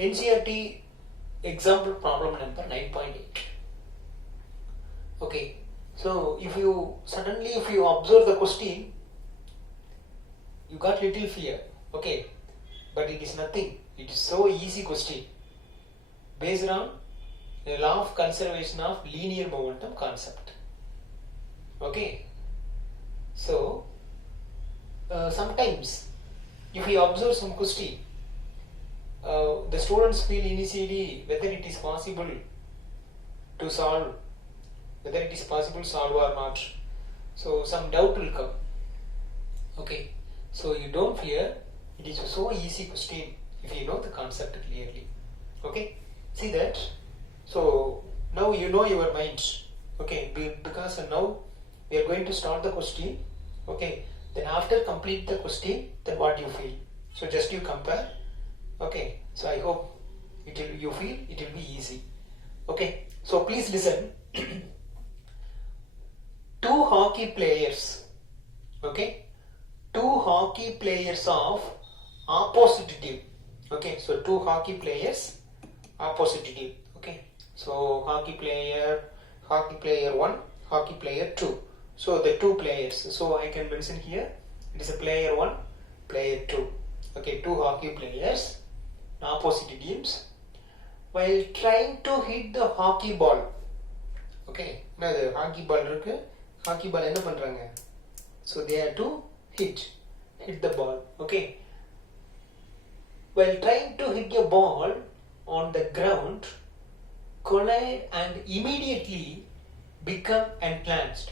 NCERT example problem number 9.8. Okay, so if you observe the question, you got little fear. Okay, but it is nothing. It is so easy question based on the law of conservation of linear momentum concept. Okay, so sometimes if you observe some question, the students feel initially whether it is possible to solve, or not. So some doubt will come. Okay, so you don't fear. It is so easy question if you know the concept clearly. Okay, see that. So now you know your mind. Okay, because now we are going to start the question. Okay, then after complete the question, then what you feel. So just you compare. Okay, so I hope you feel it will be easy. Okay, so please listen. Two hockey players. Okay, two hockey players of opposite team. Okay, so two hockey players opposite team. Okay, so hockey player 1, hockey player 2. So the two players. So I can mention here it is a player 1, player 2. Okay, two hockey players opposite teams while trying to hit the hockey ball. Okay, now the hockey ball இருக்கு. Hockey ball என்ன பண்றாங்க? So they have to hit the ball. Okay, while trying to hit a ball on the ground, collide and immediately become entranced.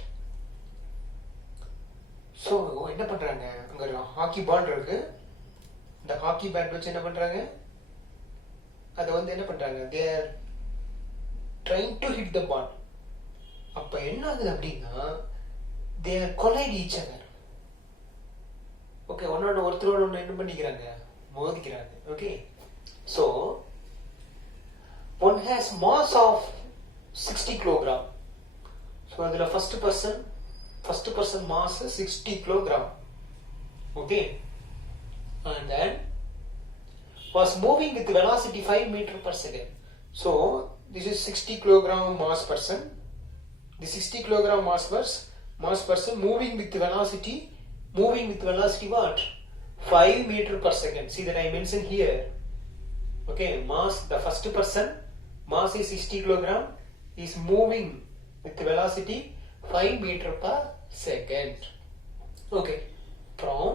So என்ன பண்றாங்க? அங்க hockey பால் இருக்கு. இந்த hockey bad வச்சு என்ன பண்றாங்க? அதை என்ன பண்றாங்க? They are trying to hit the ball. அப்ப என்ன ஆகுது அப்படின்னா they are collide each other. Okay, ஒருத்தரோட என்ன பண்ணிக்கிறாங்க? மோதிக்கிறாங்க. Okay, so one has mass of 60 kg. So அதுல first person mass 60 kg. Okay, and then was moving with velocity 5 meter per second. So this is 60 kg mass person. The 60 kg mass person moving with velocity what? 5 meter per second. See that I mentioned here. Okay, mass, the first person mass is 60 kg is moving with velocity 5 meter per second. Okay, from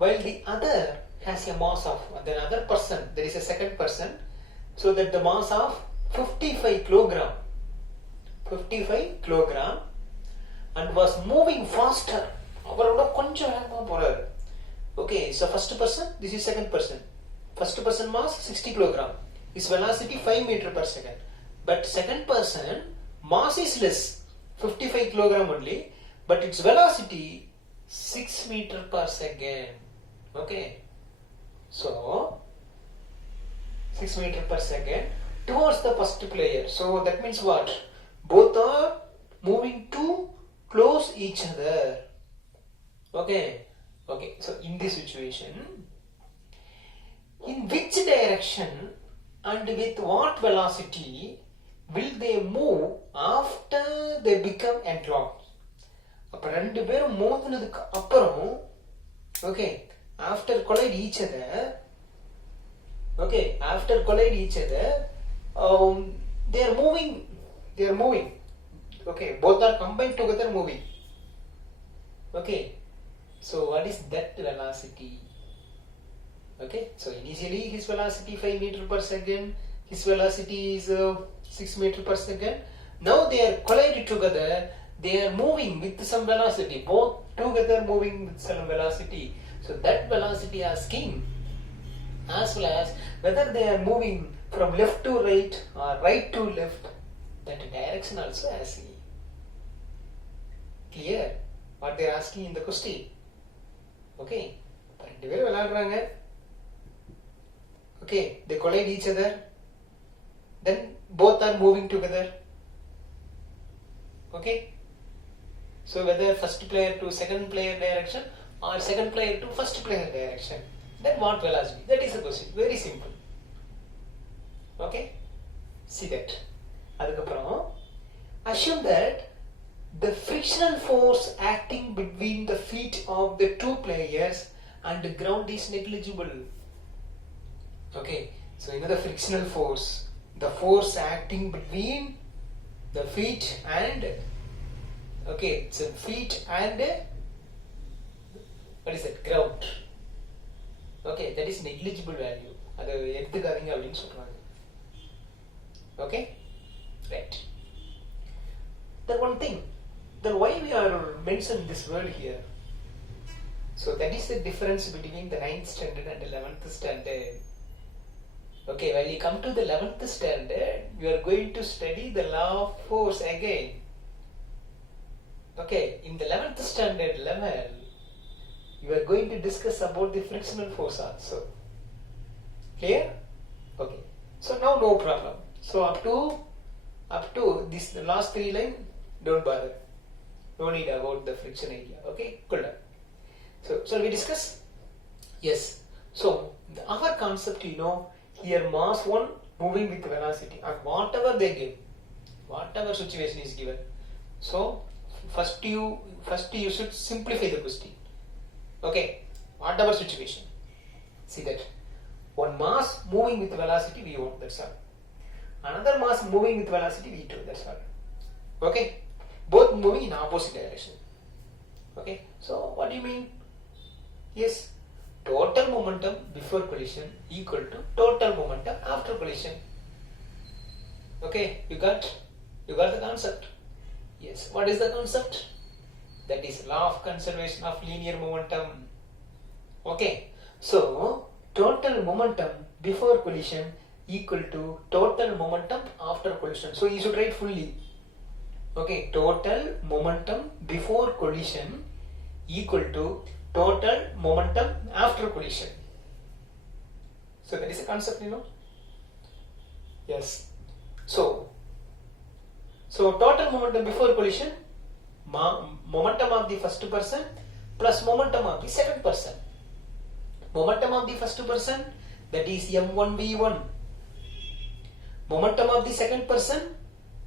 while the other has a mass of another person, there is a second person, so that the mass of 55 kg and was moving faster. அவரோட கொஞ்சம் வேகமா போறாரு. Okay, so first person, this is second person. First person mass 60 kg, his velocity 5 meter per second. But second person mass is less, 55 kg only, but its velocity 6 meter per second. Okay, so 6 meter per second towards the first player. So that means what? Both are moving too close each other. Okay, so in this situation, in which direction and with what velocity will they move after they become entranced? அப்ப ரெண்டு பேரும் மோதினதுக்கு அப்புறம், okay, after collide each other, they are moving. Okay, both are combined together moving. Okay, so what is that velocity? Okay, so initially his velocity 5 meter per second, his velocity is 6 meter per second. Now they are collided together, they are moving with some velocity, both together moving with some velocity. So that velocity asking, as well as whether they are moving from left to right or right to left, that direction also asking. Clear what they are asking in the question? Okay, ரெண்டு பேரும் விளையாடுறாங்க. Okay, they collide each other, then both are moving together. Okay, so whether first player to second player direction or second player to first player direction, then what velocity? That is the question. Very simple. Okay, see that. அதுக்கப்புறம் assume that the frictional force acting between the feet of the two players and the ground is negligible. Okay, so the frictional force, the force acting between the feet and, okay, so feet and what is that, ground. Okay, that is negligible value. அதை எடுத்துக்காதீங்க அப்படின்னு சொல்றாங்க. Okay, right. Then one thing, then why we are mentioning this word here? So that is the difference between the 9th standard and the 11th standard. Okay, when you come to the 11th standard, you are going to study the law of force again. Okay, in the 11th standard level, you are going to discuss about the frictional force also. Clear? Okay, so now no problem. So up to this, the last 3 line, don't bother. No need about the friction area. Okay, cool down. So shall we discuss? Yes. So our concept, here mass 1 moving with velocity and whatever they give, whatever situation is given. So first you should simplify the question. Okay, whatever situation. See that one mass moving with velocity v1, that's all. Another mass moving with velocity v2, that's all. Okay, both moving in opposite direction. Okay, so what do you mean? Yes, total momentum before collision equal to total momentum after collision. Okay, you got the concept? Yes, what is the concept? That is law of conservation of linear momentum. Okay, so total momentum before collision equal to total momentum after collision. So you should write fully. Okay, total momentum before collision equal to total momentum after collision. So that is a concept, Yes. So total momentum before collision, momentum of the first person plus momentum of the second person. Momentum of the first person, that is m1v1. Momentum of the second person,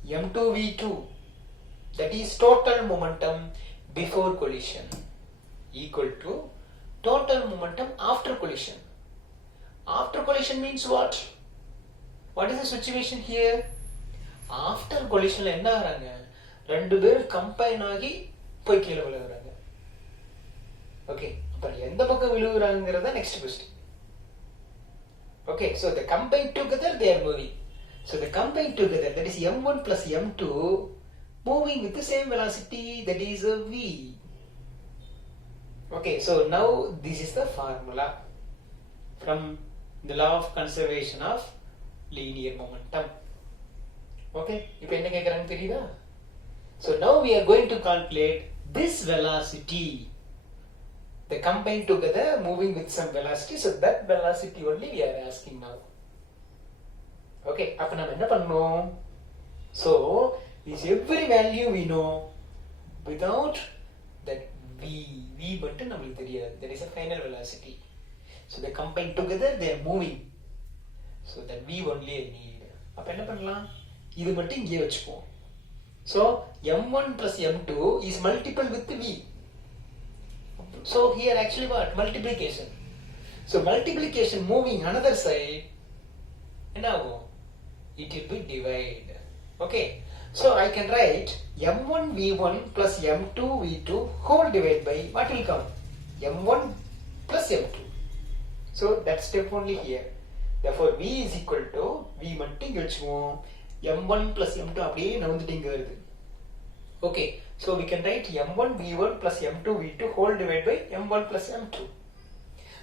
m2v2. That is total momentum before collision equal to total momentum after collision. After collision means what? What is the situation here? After collision என்ன ஆறாங்க, ரெண்டு பேர் combine ஆகி போய் கீழே விழுகுறாங்க. Okay, அப்ப எந்த பக்கம் விழுகுறாங்கிறத next question. Okay, so the combined together they are moving. So the combined together, that is m1 plus m2 moving with the same velocity, that is a v. Okay, so now this is the formula from the law of conservation of linear momentum. Okay, இப்போ என்ன கேக்குறாங்க தெரியுதா? So now we are going to calculate this velocity, the combined together moving with some velocity. So that velocity only we are asking now. Okay, அப்ப நாம என்ன பண்ணணும்? So this every value we know, without that v மட்டும் நமக்கு தெரியாது. That is a final velocity. So they combine together, they are moving. So that v only I need. அப்ப என்ன பண்ணலாம்? இது மட்டும் இங்கே வச்சுப்போம். So m1 plus m2 is multiple with v. So here actually what? Multiplication. So multiplication moving another side, என்ன ஆகும்? It will be divide. Okay, so I can write m1 v1 plus m2 v2 whole divided by what will come? m1 plus m2. So that step only here. Therefore v is equal to, v மட்டும் இங்க வச்சுக்குவோம், m1 plus m2 அப்படியே நவுந்துட்டு இங்க வருது. Okay, so we can write m1 v1 plus m2 v2 whole divided by m1 plus m2.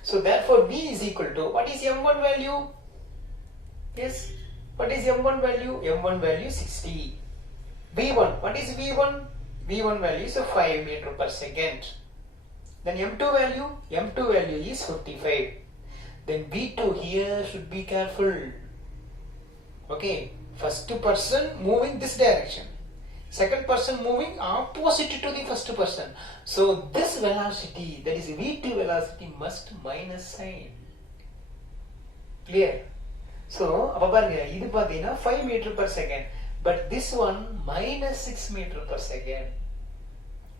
So therefore v is equal to, what is m1 value? Yes, what is m1 value? m1 value 60. v1, what is v1? v1 value is 5 meter per second. Then m2 value? m2 value is 55. Then v2 here should be careful. Okay, first person moving this direction, second person moving opposite to the first person. So this velocity, that is v2 velocity, must minus sign. Clear? So அப்ப பாருங்க இது பாத்தீங்கன்னா 5 meter per second, but this one minus 6 meter per second.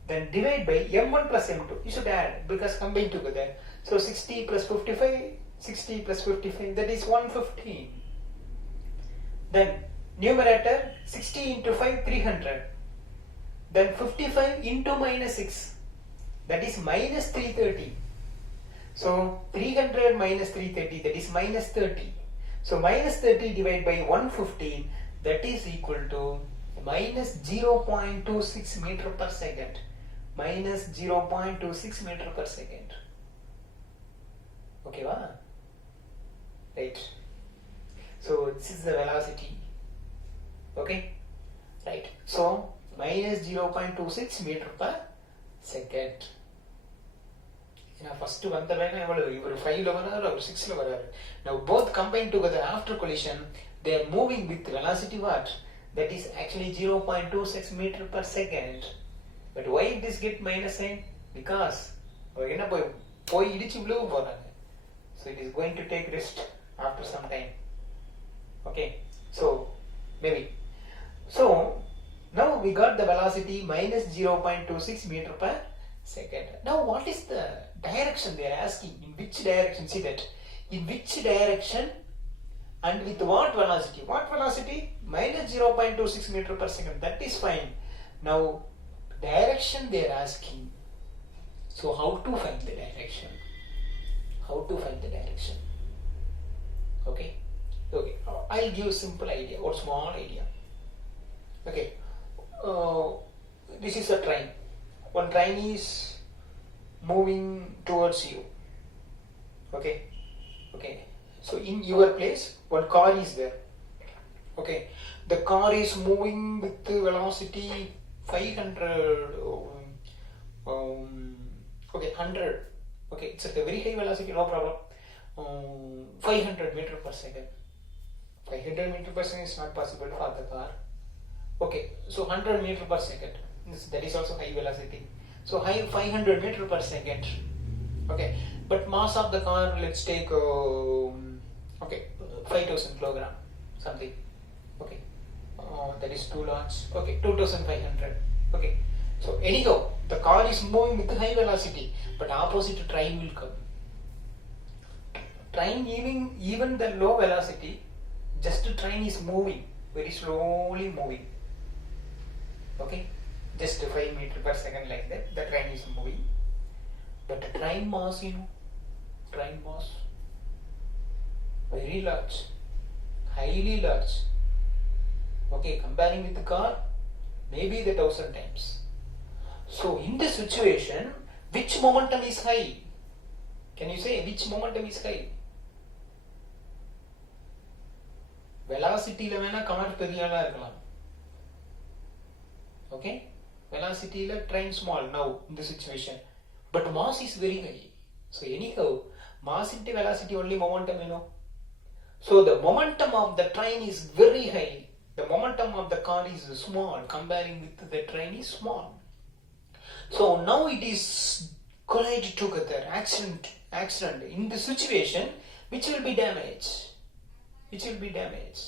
Then divide by m1 plus m2. You should add because combine together. So 60 plus 55, 60 plus 55, that is 115. Then numerator 60 into 5, 300. Then 55 into minus 6, that is minus 330. So 300 minus 330, that is minus 30. So minus 30 divided by 115, that is equal to minus 0.26 meter per second. Minus 0.26 meter per second. Okay, wow? Right. So this is the velocity. Okay, right. So minus 0.26 meter per second. First வந்த வேகம் எவ்வளவு? இவர் 5ல வராரு, அவர் 6ல வராரு. Now both combined together after collision, they are moving with velocity what? That is actually 0.26 meter per second. But why this get minus sign? Because அவர் என்ன போய் இடிச்சு விழுவ போறாங்க. So it is going to take rest after some time. Okay, so maybe. So now we got the velocity minus 0.26 meter per second. Now what is the direction they are asking? In which direction? See that. In which direction and with what velocity? What velocity? Minus 0.26 meter per second. That is fine. Now direction they are asking. So how to find the direction? How to find the direction? Okay. Okay. I'll give a simple idea or small idea. Okay. This is a train. One train is moving towards you. Okay. Okay. So in your place, one car is there. Okay. The car is moving with velocity 500. Okay, 100. Okay, it's at a very high velocity, no problem. 500 meter per second. 500 meter per second is not possible for the car. Okay, so 100 meter per second. That is also high velocity. So high 500 meter per second. Okay, but mass of the car, let's take 5,000 kilogram something. Okay, that is too large. Okay, 2,500. Okay, so anyhow, the car is moving with high velocity, but opposite train will come. Train even the low velocity, just the train is moving, very slowly moving. Okay, just 5 meter per second like that, the train is moving. But the train mass, train mass, very large, highly large. Okay, comparing with the car, maybe the 1,000 times. So in this situation, which momentum is high? Can you say which momentum is high? Velocity la vena car periyala irkalam. Okay, velocity la train small now in this situation, but mass is very high. So anyhow, mass into velocity only momentum, So the momentum of the train is very high. The momentum of the car is small comparing with the train is small. So now it is collided together, accident. In this situation, which will be damaged? Which will be damaged?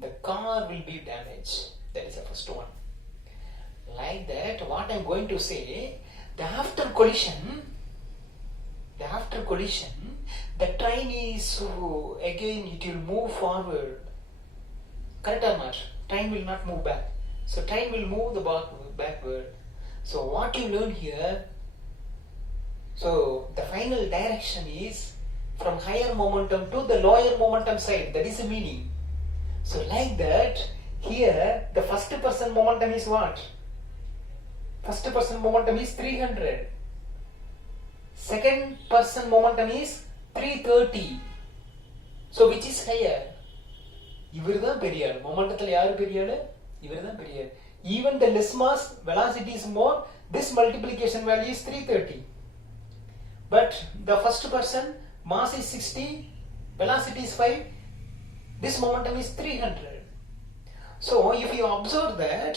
The car will be damaged. That is the first one. Like that, what I am going to say, after collision, the train is again it will move forward. Correct or not? Train will not move back. So train will move the backward. So what you learn here, so the final direction is from higher momentum to the lower momentum side. That is the meaning. So like that, here the first person momentum is what? First person momentum is 300. Second person momentum is 330. So which is higher? இவர்தான் பெரியார். மொமெண்டத்துல யாரு பெரியார்? இவர்தான் Periyar. Even the less mass, velocity is more. This multiplication value is 330. But the first person, mass is 60, velocity is 5. This momentum is 300. So if you observe that,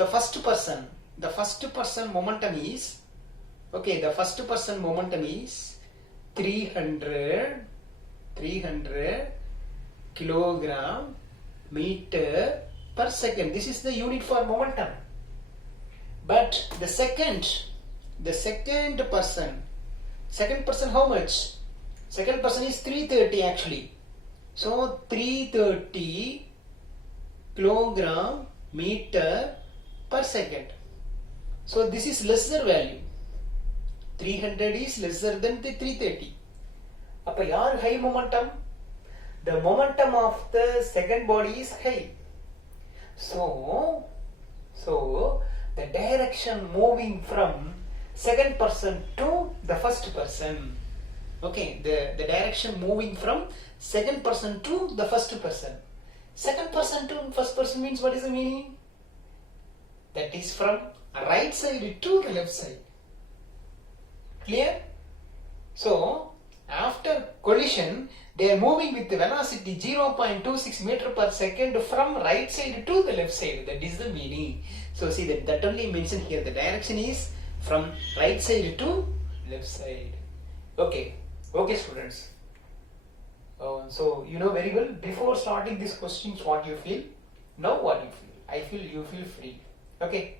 the first person momentum is, 300 300 kilogram meter per second. This is the unit for momentum. But the second person how much? Second person is 330 actually. So 330 kilogram meter per second. So this is lesser value. 300 is lesser than the 330. Appa yaar high momentum? The momentum of the second body is high. So the direction moving from second person to the first person. Okay, the direction moving from second person to the first person. Second person to first person means what is the meaning? That is from right side to the left side. Clear? So after collision, they are moving with the velocity 0.26 meter per second from right side to the left side. That is the meaning. So see that only mentioned here. The direction is from right side to left side. Okay students. So you know very well before starting these questions what you feel. Now what you feel. I feel you feel free. Okay.